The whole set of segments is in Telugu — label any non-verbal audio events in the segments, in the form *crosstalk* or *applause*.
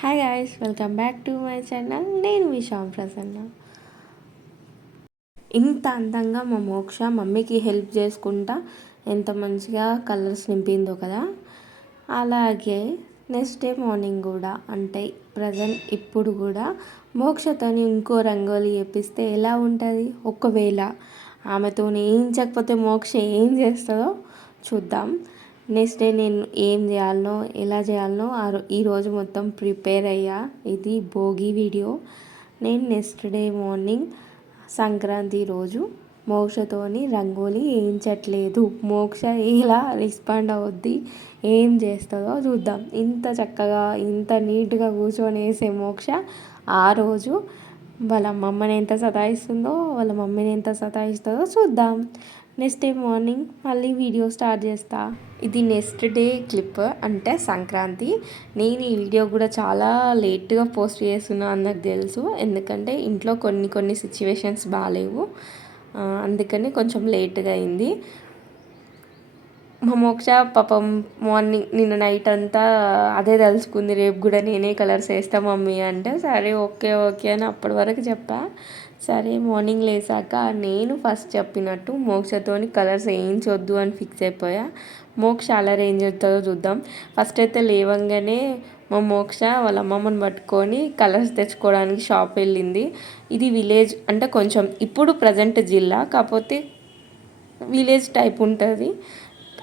Hi guys welcome back to my channel నేను మీ శ్యామ్ ప్రసన్న. ఇంత అందంగా మా మోక్ష మమ్మీకి హెల్ప్ చేసుకుంటా ఎంత మంచిగా కలర్స్ నింపిందో కదా. అలాగే నెక్స్ట్ డే మార్నింగ్ కూడా అంటే ప్రజెంట్ ఇప్పుడు కూడా మోక్షతోని ఇంకో రంగోలి వేపిస్తే ఎలా ఉంటుంది? ఒకవేళ ఆమెతో ఏం చేయకపోతే మోక్ష ఏం చేస్తుందో చూద్దాం. నెక్స్ట్ డే నేను ఏం చేయాలనో ఎలా చేయాలనో ఆ ఈరోజు మొత్తం ప్రిపేర్ అయ్యా. ఇది భోగి వీడియో. నేను నెక్స్ట్ డే మార్నింగ్ సంక్రాంతి రోజు మోక్షతోని రంగోలీ వేయించట్లేదు మోక్ష ఎలా రెస్పాండ్ అవుద్ది ఏం చేస్తుందో చూద్దాం. ఇంత చక్కగా ఇంత నీట్గా కూర్చొని వేసే మోక్ష ఆ రోజు వాళ్ళ మమ్మని ఎంత సతాయిస్తుందో వాళ్ళ మమ్మీని ఎంత సతాయిస్తుందో చూద్దాం. నెక్స్ట్ డే మార్నింగ్ మళ్ళీ వీడియో స్టార్ట్ చేస్తా. ఇది నెక్స్ట్ డే క్లిప్ అంటే సంక్రాంతి. నేను ఈ వీడియో కూడా చాలా లేట్గా పోస్ట్ చేస్తున్నా అన్నది తెలుసు. ఎందుకంటే ఇంట్లో కొన్ని కొన్ని సిచ్యువేషన్స్ బాగాలేవు అందుకని కొంచెం లేట్గా అయింది. మా మోక్ష పాపం మార్నింగ్ నిన్న నైట్ అంతా అదే తలుచుకుంది. రేపు కూడా నేనే కలర్స్ వేస్తా మమ్మీ అంటే సరే ఓకే ఓకే అని అప్పటి వరకు చెప్పా. సరే మార్నింగ్ లేసాక నేను ఫస్ట్ చెప్పినట్టు మోక్షతోని కలర్స్ వేయించొద్దు అని ఫిక్స్ అయిపోయా. మోక్ష అలా ఏం చేస్తుందో చూద్దాం. ఫస్ట్ అయితే లేవంగానే మా మోక్ష వాళ్ళ అమ్మమ్మని పట్టుకొని కలర్స్ తెచ్చుకోవడానికి షాప్ వెళ్ళింది. ఇది విలేజ్ అంటే కొంచెం ఇప్పుడు ప్రజెంట్ జిల్లా కాకపోతే విలేజ్ టైప్ ఉంటుంది.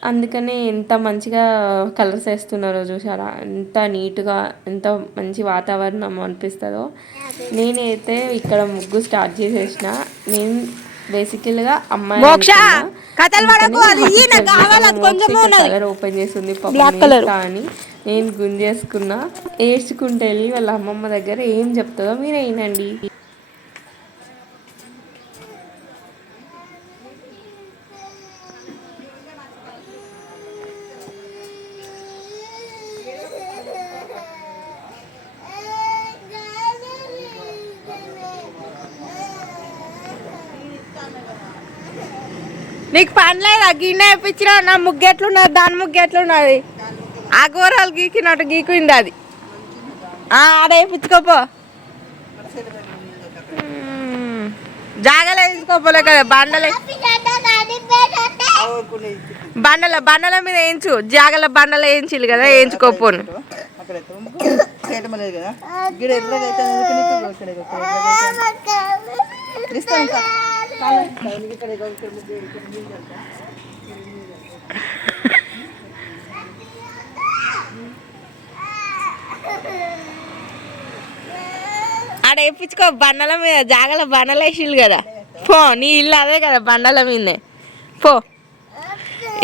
అందుకనే ఎంత మంచిగా కలర్స్ వేస్తున్నారో చూసారా ఎంత నీట్గా ఎంత మంచి వాతావరణం అనిపిస్తుందో. నేనైతే ఇక్కడ ముగ్గు స్టార్ట్ చేసేసిన. నేను బేసికల్గా అమ్మాయి కలర్ ఓపెన్ చేసింది కానీ నేను గుంజేసుకున్నా. ఏడ్చుకుంటే వెళ్ళి వాళ్ళ అమ్మమ్మ దగ్గర ఏం చెప్తుందో మీరు అయినండి నీకు పని లేదా? గిన్నె వేయించిన నా ముగ్గెట్లున్నది దాని ముగ్గెట్లున్నది. ఆ కూరలు గీకినట్టు గీకింది అది. ఆడ వేయించుకోపో జాగలే తీసుకోపోలే కదా బండలే. బండల బండల మీద వేయించు. జాగల బండల వేయించిల్లు కదా వేయించుకోపోను కదా ఆడ వేయించుకో బండల మీద జాగల బండలు వేసిల్లు కదా. పో నీ ఇల్లు అదే కదా బండల మీదనే పో.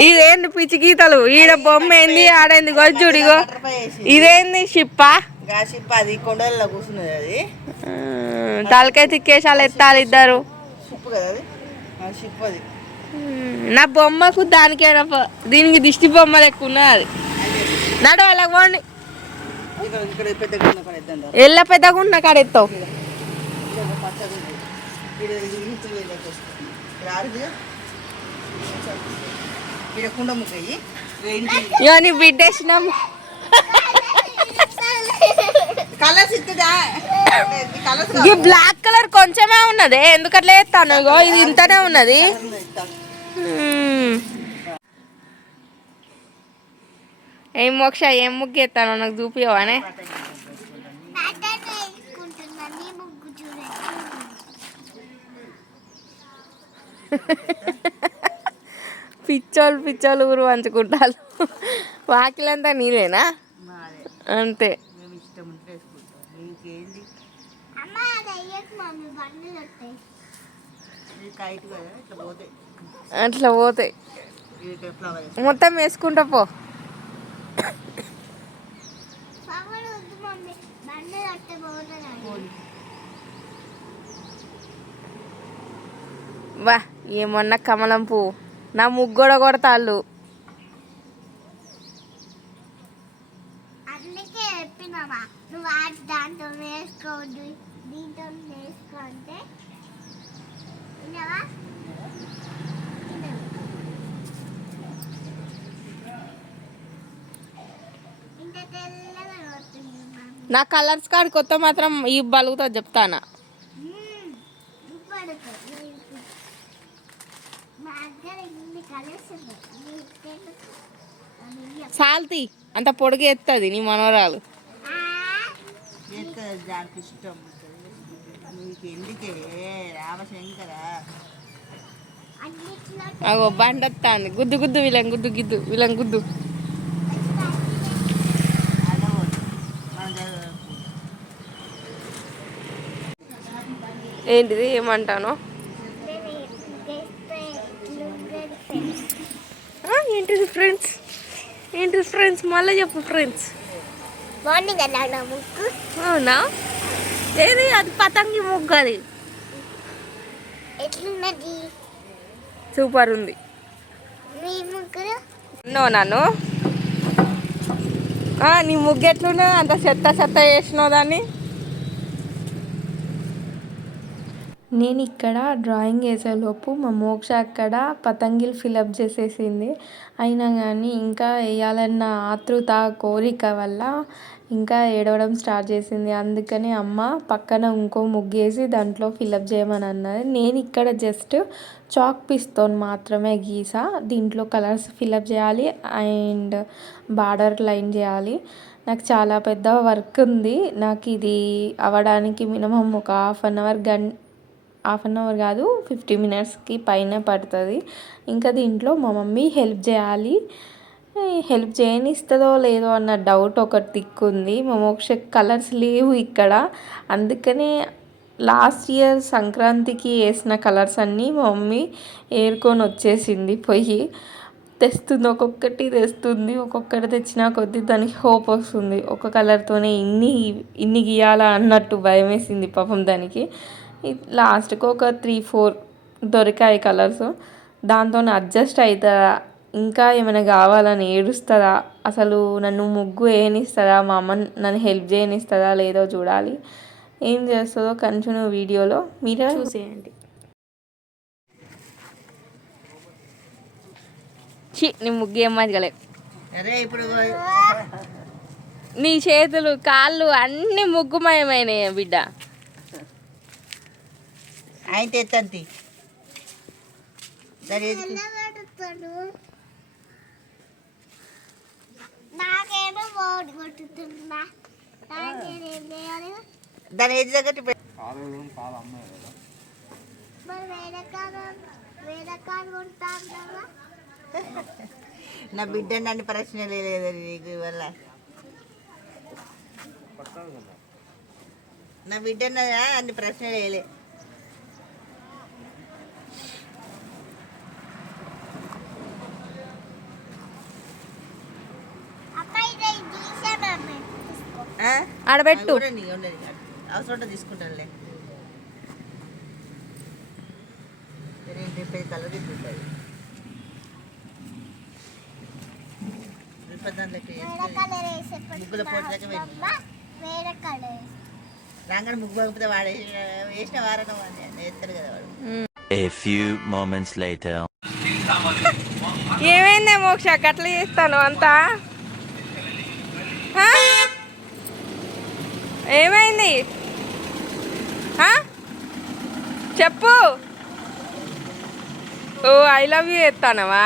ఇదేంది పిచ్చి గీతలు? ఈడ బొమ్మ ఏంది ఆడేంది గొజ్జుడిగో ఇదేంది షిప్పా? అది కొండల్లో కూర్చున్నది అది. తలకాయ తిక్కేసాలు ఎత్తాలి ఇద్దరు. నా బొమ్మకు దానికి దీనికి దిష్టి బొమ్మ లెక్క ఉన్నది నడు వాళ్ళకి పోండి. ఎల్ల పెద్దగా ఉన్న కాడ ఎత్తావు. ఇక నీ బిడ్డేసినాము ఈ బ్లాక్ కలర్ కొంచెమే ఉన్నది. ఎందుకట్లా ఎత్తాను ఇగో ఇది ఇంతనే ఉన్నది. ఏం మోక్ష ఏం ముగ్గు ఎత్తాను నాకు చూపియవానే. పిచ్చోళ్ళు పిచ్చోళ్ళు ఊరు పంచుకుంటారు. వాకిలంతా నీదేనా అంతే. అట్లా పోతాయి మొత్తం వేసుకుంటా పో. వా ఏమన్నా కమలం పువ్వు. నా ముగ్గొడ కొడతాళ్ళు. అందుకే చెప్పినామా నువ్వు దాంతో వేసుకోవద్దు. దీంతో వేసుకో నా కలర్స్ కార్డ్ కొత్త మాత్రం ఈ బలుగుతా చెప్తానా. పడుతుంది మా దగ్గర ఇన్ని కలర్స్ ఉన్నాయి. నీకెందుకు? అని చెప్పు. సాల్తీ అంత పొడిగి ఎత్తది నీ మనవరాలు. ఆ, చేస్తుంది దానికి ఇష్టం నీకు ఎందుకే? రామశంకర. అగో బండత్తాంది. గుద్దు గుద్దు వీళ్ళం గుద్దు గిద్దు వీళ్ళం గుద్దు. ఏంటిది? ఏమంటాను? ఏంటిది ఫ్రెండ్స్? ఏంటిది ఫ్రెండ్స్? మళ్ళీ చెప్పు ఫ్రెండ్స్. మార్నింగ్ ముక్కు? అవునా? ఏది? అది పతంగి ముగ్గు అది. ఎట్లున్నది? సూపర్ ఉంది. నో నన్ను ఆ, నీ ముగ్గు ఎట్లున్నది? అంత చెత్త చెత్త చేసినావు దాన్ని? నేను ఇక్కడ డ్రాయింగ్ వేసేలోపు మా మోక్ష అక్కడ పతంగిలు ఫిలప్ చేసేసింది. అయినా కానీ ఇంకా వేయాలన్న ఆతృత కోరిక వల్ల ఇంకా ఏడవడం స్టార్ట్ చేసింది. అందుకని అమ్మ పక్కన ఇంకో ముగ్గేసి దాంట్లో ఫిలప్ చేయమని అన్నది. నేను ఇక్కడ జస్ట్ చాక్ పీస్తో మాత్రమే గీసా. దీంట్లో కలర్స్ ఫిలప్ చేయాలి అండ్ బార్డర్ లైన్ చేయాలి. నాకు చాలా పెద్ద వర్క్ ఉంది. నాకు ఇది అవ్వడానికి మినిమం ఒక హాఫ్ అన్ అవర్ గన్ హాఫ్ అన్ అవర్ కాదు ఫిఫ్టీ మినిట్స్కి పైన పడుతుంది. ఇంకా దీంట్లో మా మమ్మీ హెల్ప్ చేయాలి. హెల్ప్ చేయనిస్తుందో లేదో అన్న డౌట్ ఒకటి దిక్కుంది. మా కలర్స్ లేవు ఇక్కడ. అందుకనే లాస్ట్ ఇయర్ సంక్రాంతికి వేసిన కలర్స్ అన్నీ మా మమ్మీ ఏరుకొని వచ్చేసింది పోయి. తెస్తుంది ఒక్కొక్కటి తెస్తుంది ఒక్కొక్కటి తెచ్చినా కొద్దీ దానికి హోప్ వస్తుంది. ఒక కలర్తోనే ఇన్ని ఇన్ని గీయాలా అన్నట్టు భయం వేసింది పాపం దానికి. లాస్ట్కి ఒక త్రీ ఫోర్ దొరికాయి కలర్స్. దాంతో అడ్జస్ట్ అవుతుందా ఇంకా ఏమైనా కావాలని ఏడుస్తుందా? అసలు నన్ను ముగ్గు వేయనిస్తుందా? మా అమ్మ నన్ను హెల్ప్ చేయనిస్తుందా లేదో చూడాలి. ఏం చేస్తుందో కంటిన్యూ వీడియోలో మీరే చూసేయండి. ఛీ నీ ముగ్గు ఏం మంచిగా అరే ఇప్పుడు నీ చేతులు కాళ్ళు అన్ని ముగ్గుమయమైనాయి బిడ్డ. ఆయన తెత్తంతి. సరే నాకేమో బోర్డు చేయాలి? దాని ఏది తగ్గట్టు నా బిడ్డ నన్ను ప్రశ్న లేదు నీకు వల్ల నా బిడ్డ అన్ని ప్రశ్న లేలే అబ్బాయి ఇది తీసాను తీసుకో ఆ? ఆడబెట్టు. అవసరం తీసుకుంటానులే. కలర్ ముగ్గుల రాగానే ముగ్గు పంపితే వాడు వేసిన వారడం వాడిని ఎత్తాడు కదా వాడు. A few moments later. ఏమైందే మోక్ష? అట్లా చేస్తాను అంతా ఆ? ఏమైంది? చెప్పు. ఓ ఐ లవ్ యూ ఎత్తానవా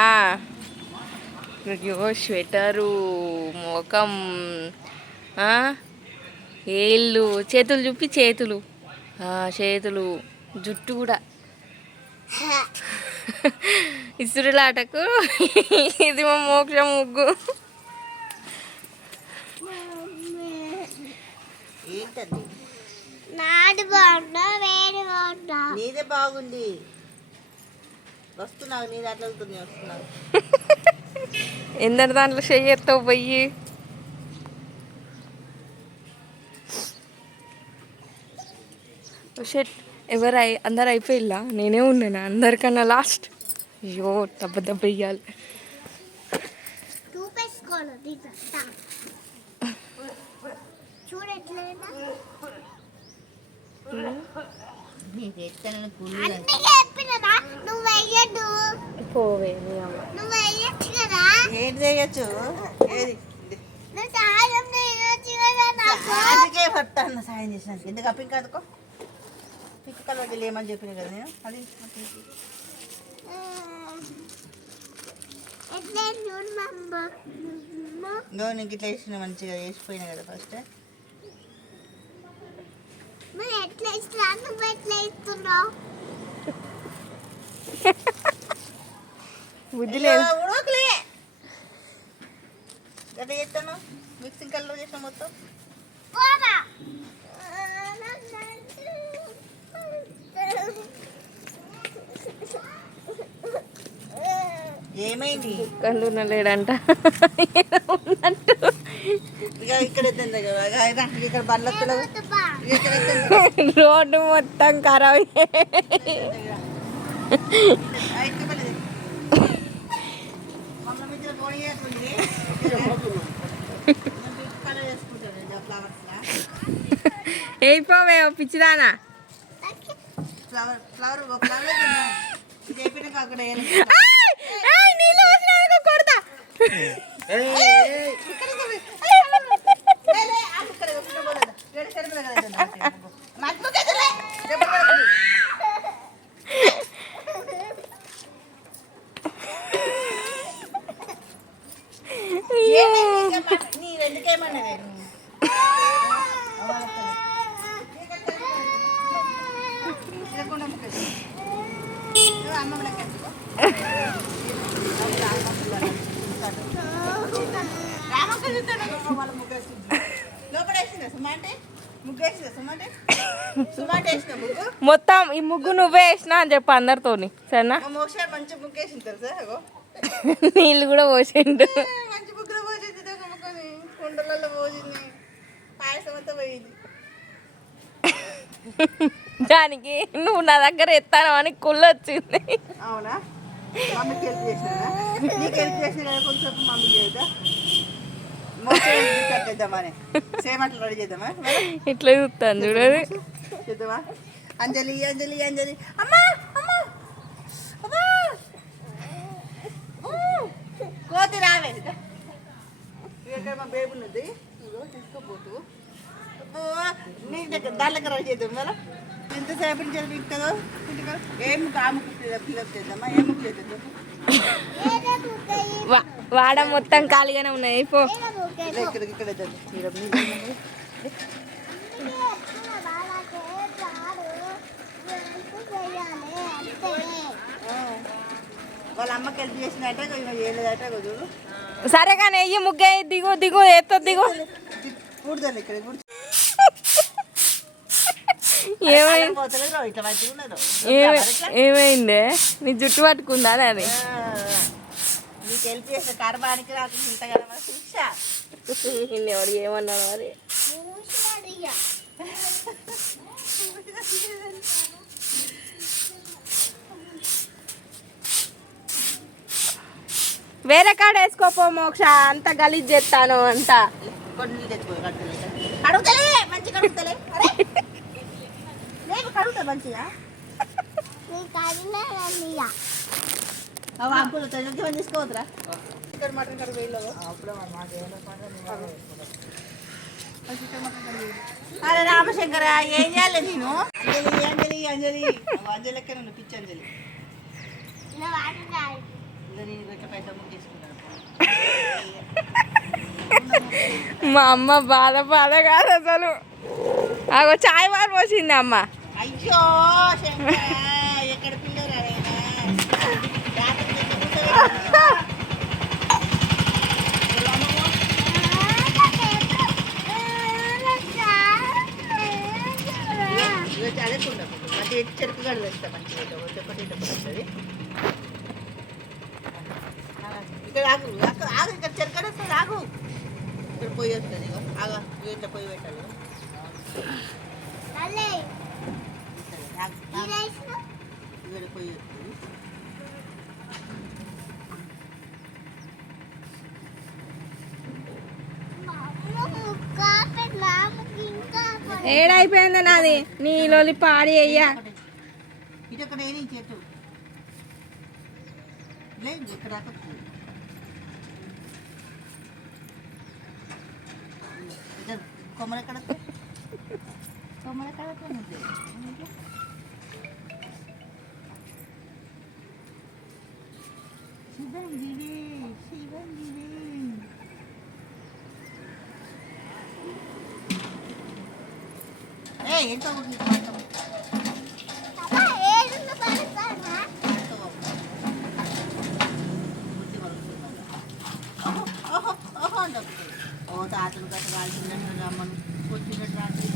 అయ్యో స్వెటరు ముఖం? ఏళ్ళు చేతులు చూపి చేతులు. చేతులు. జుట్టు కూడా. *laughs* ఇసురులాటకు. ఇది మా మోక్ష ముగ్గు. ఏంటది నాడు బాగుందా వేడి బాగుందా నీదే బాగుంది. వస్తున్నావు నీ దాంట్లో వెళ్తుంది వస్తున్నావు. ఎందరి దాంట్లో చెయ్యెత్తావు పోయి షెట్ ఎవరు అయి అందరు అయిపోయిల్లా? నేనే ఉన్నాను? అందరికన్నా లాస్ట్ అయ్యో దెబ్బ దెబ్బ ఇయ్యాలి చూపేసుకోను దీంట్లో చూడు ఎట్లయినా నీకు అందుకే నువ్వు పోవే నువ్వు వెయ్యొచ్చు చేయొచ్చు ఏది అందుకే సాయం చేసినాను ఎందుకు ఆ పింక్ అందుకో పింక్ కలర్ లేమని చెప్పిన కదా నేను అది నువ్వు నీకు ఇట్లా వేసిన మంచిగా వేసిపోయినా కదా ఫస్ట్ బుద్ధి లేదు. ఉడకలే. గట్ట చేస్తాను? మిక్సింగ్ కలర్ చేసిన మొత్తం. ఏమైంది? కళ్ళు లేడంట ఉన్నట్టు ఇక ఇక్కడ ఇక్కడ బండ్లు *laughs* రోడ్డు మొత్తం ఖరాబ్. అయిపోవే పిచ్చిదానా ఫ్లవర్ ఫ్లవర్ ఫ్లవర్ అక్కడ కొడతా ఇక్కడ ఉంది. లే, లే, ఆగు, ఇక్కడ ఇక్కడ పోలేదు. ఏడు రామకృష్ణ లోపడేసిందా కదా అంటే? మొత్తం ఈ ముగ్గు నువ్వే వేసినా అని చెప్పు అందరితోని. సరేనా? నీళ్ళు కూడా పోసిండు. దానికి నువ్వు నా దగ్గర ఎత్తాను అని కుళ్ళు వచ్చింది అవునా? మమ్మీకి హెల్ప్ చేసినా నీకు హెల్ప్ చేసిన కదా కొంచెం మమ్మీ చేద్దా? ఇట్లా చూస్తాను చూడదు అంజలి అంజలి అంజలి. అమ్మా కోతి రావే. మా బేబీ ఉన్నది. ఇదిగో తీసుకోపోతూ. అబ్బో, నీ దగ్గర రెడీ చేద్దాం కదా ఎంతసేపు నుంచి తింటుందో? ఏం కాముకు పిల్లలు చేద్దామా ఏం చేద్దాం వాడ మొత్తం ఖాళీగానే ఉన్నాయి పో. వాళ్ళ అమ్మకి హెల్ప్ చేసినట్టే చేయలేదట చూడు. సరే కానీ వెయ్యి ముగ్గే దిగు దిగు ఎత్త దిగు. కూడదండి ఇక్కడ కూర్చో ఏమైంది? నీ జుట్టు పట్టుకుందా అది. ఎవరు ఏమన్నాడు మరి? వేరే కాడ వేసుకోపో మోక్ష అంత గలీజ్ చేస్తాను అంత. కడుగుతలే కడుగుతలే. మంచిగా అంకులు తెలియదు తీసుకోవద్దురా? ఇక్కడ మటన్ కడుగు వేయలో అరే రామశంకర ఏం చేయాలి నేను? అంజలి అంజలి అంజలి. అంజలి లెక్క నువ్వు పిచ్చి అంజలి. మా అమ్మ బాధ బాధ కాదు అసలు. అగో చాయ్ బార్ పోసింది అమ్మ. అయ్యో ఎక్కడ చెరుకు వేస్తా మంచిగా ఒకటి వస్తుంది. ఇక్కడ ఆగు ఆగు ఇక్కడ చెరుకు వస్తుంది ఆగు. ఇక్కడ పొయ్యి వస్తుంది ఇగో ఇట్లా పొయ్యి పెట్టాలి ఇగో. ఆగు, ఆగు. ఇక్కడ పొయ్యి వస్తుంది ఏడైపోయింది నాది నీ లోలి పాడి అయ్యా ఇది ఒక నేను చెట్టు లేదు ఇక్కడ దాకా వస్తుంది. ఇద్దరు కొమ్మలు ఎక్కడ ఏంటో ఓ తాతలు గట్ట కాల్చిందంటే రమ్మను వచ్చినట్టు రాత్రి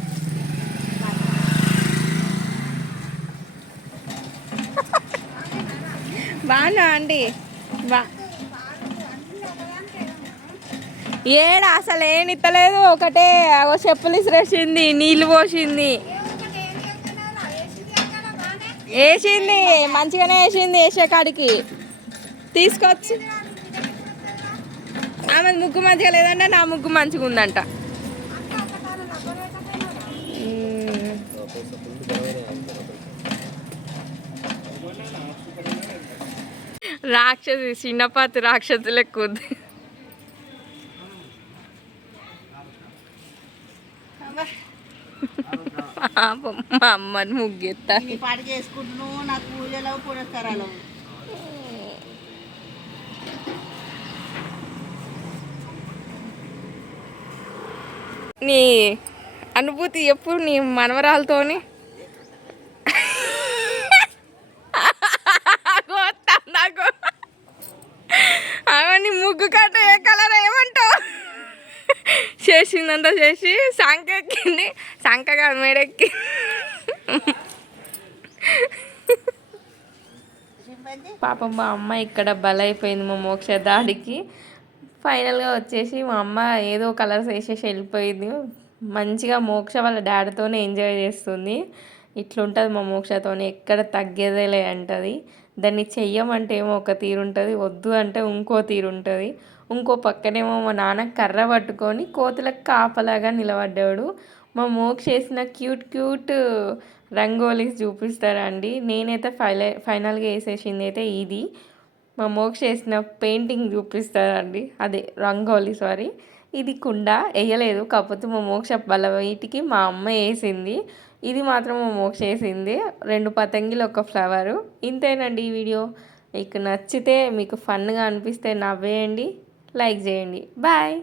బాగా అండి? బా ఏడ అసలు ఏం ఇత్తలేదు ఒకటే చెప్పులు ఇసిరేసింది నీళ్ళు పోసింది. వేసింది మంచిగానే వేసింది వేసే కాడికి. తీసుకొచ్చి. ఆమె ముగ్గు మంచిగా లేదంటే నా ముగ్గు మంచిగా ఉందంట. రాక్షసి చిన్నపాతి రాక్షసులకు ఉంది పాపం మా అమ్మని ముగ్గెత్తా నీ పాట చేసుకుంటున్నావు నాకు పూజలు పురస్కారాలు నీ అనుభూతి ఎప్పుడు నీ మనవరాలతోని? నాకు అవన్నీ ముగ్గు కట్ట ఏ కలర్ ఏమంటావు? చేసిందంతా చేసి సంఖ టంకగా మేడెక్కి. పాపం మా అమ్మ ఇక్కడ బలైపోయింది మా మోక్ష దాడికి. ఫైనల్గా వచ్చేసి మా అమ్మ ఏదో కలర్స్ వేసేసి వెళ్ళిపోయింది. మంచిగా మోక్ష వాళ్ళ డాడీతోనే ఎంజాయ్ చేస్తుంది. ఇట్లుంటుంది మా మోక్షతోనే ఎక్కడ తగ్గేదేలే అంటది. దాన్ని చెయ్యమంటే ఏమో ఒక తీరు ఉంటుంది వద్దు అంటే ఇంకో తీరు ఉంటుంది ఇంకో పక్కనేమో మా నాన్న కర్ర పట్టుకొని కోతులకు కాపలాగా నిలబడ్డాడు. మా మోక్ చేసిన క్యూట్ క్యూట్ రంగోలీస్ చూపిస్తారండి. నేనైతే ఫైల ఫైనల్గా వేసేసింది అయితే ఇది. మా మోక్ చేసిన పెయింటింగ్ చూపిస్తారండి. అదే రంగోలీ సారీ. ఇది కుండ వేయలేదు. కాకపోతే మా మోక్ష బల వీటికి మా అమ్మ వేసింది. ఇది మాత్రం మా మోక్ష వేసింది రెండు పతంగిలు ఒక ఫ్లవరు. ఇంతేనండి ఈ వీడియో. మీకు నచ్చితే మీకు ఫన్గా అనిపిస్తే నవ్వేయండి. లైక్ చేయండి. బాయ్!